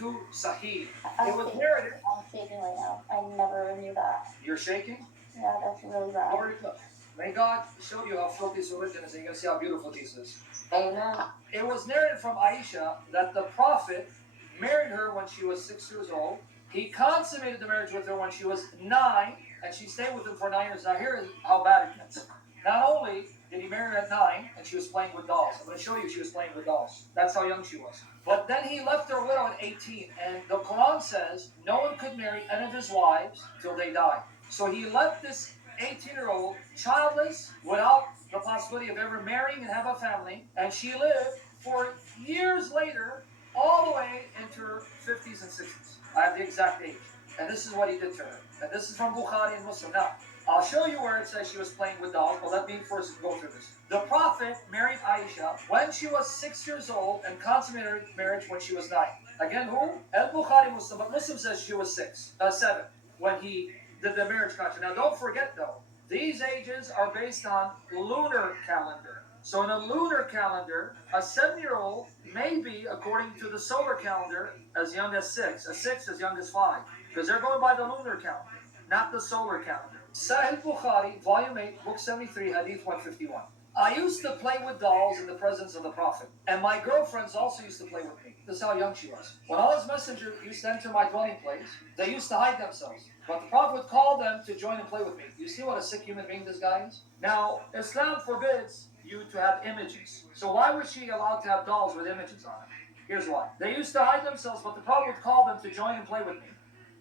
to Sahih. I'm It was shaking. narrated. I'm shaking right now. I never knew that. You're shaking? Yeah, that's really bad. Glory to God. May God show you how filthy this religion is, and you're going to see how beautiful this is. Amen. It was narrated from Aisha that the Prophet married her when she was 6 years old. He consummated the marriage with her when she was 9, and she stayed with him for 9 years. Now here is how bad it gets. Not only did he marry her at 9, and she was playing with dolls. I'm going to show you she was playing with dolls. That's how young she was. But then he left her widow at 18, and the Quran says no one could marry any of his wives till they died. So he left this 18-year-old childless, without the possibility of ever marrying and have a family, and she lived for years later, all the way into her 50s and 60s. I have the exact age. And this is what he did to her. And this is from Bukhari and Muslim. Now, I'll show you where it says she was playing with dolls, but let me first go through this. The Prophet married Aisha when she was 6 years old and consummated marriage when she was 9. Again, who? Al-Bukhari Muslim, but Muslim says she was 7 when he did the marriage contract. Now, don't forget, though, these ages are based on lunar calendar. So in a lunar calendar, a 7-year-old may be, according to the solar calendar, as young as 6, a 6 as young as 5, because they're going by the lunar calendar, not the solar calendar. Sahih Bukhari, Volume 8, Book 73, Hadith 151. I used to play with dolls in the presence of the Prophet, and my girlfriends also used to play with me. This is how young she was. When Allah's messenger used to enter my dwelling place, they used to hide themselves. But the Prophet would call them to join and play with me. You see what a sick human being this guy is? Now, Islam forbids you to have images. So why was she allowed to have dolls with images on it? Here's why. They used to hide themselves, but the Prophet would call them to join and play with me.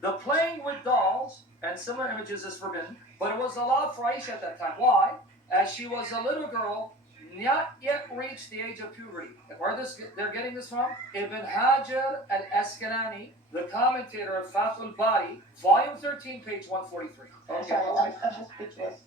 The playing with dolls and similar images is forbidden, but it was allowed for Aisha at that time. Why? As she was a little girl, not yet reached the age of puberty. And where they're getting this from? Ibn Hajar al-Asqalani, the commentator of Fathul Bari, volume 13, page 143. Okay, sorry, I'm just speechless.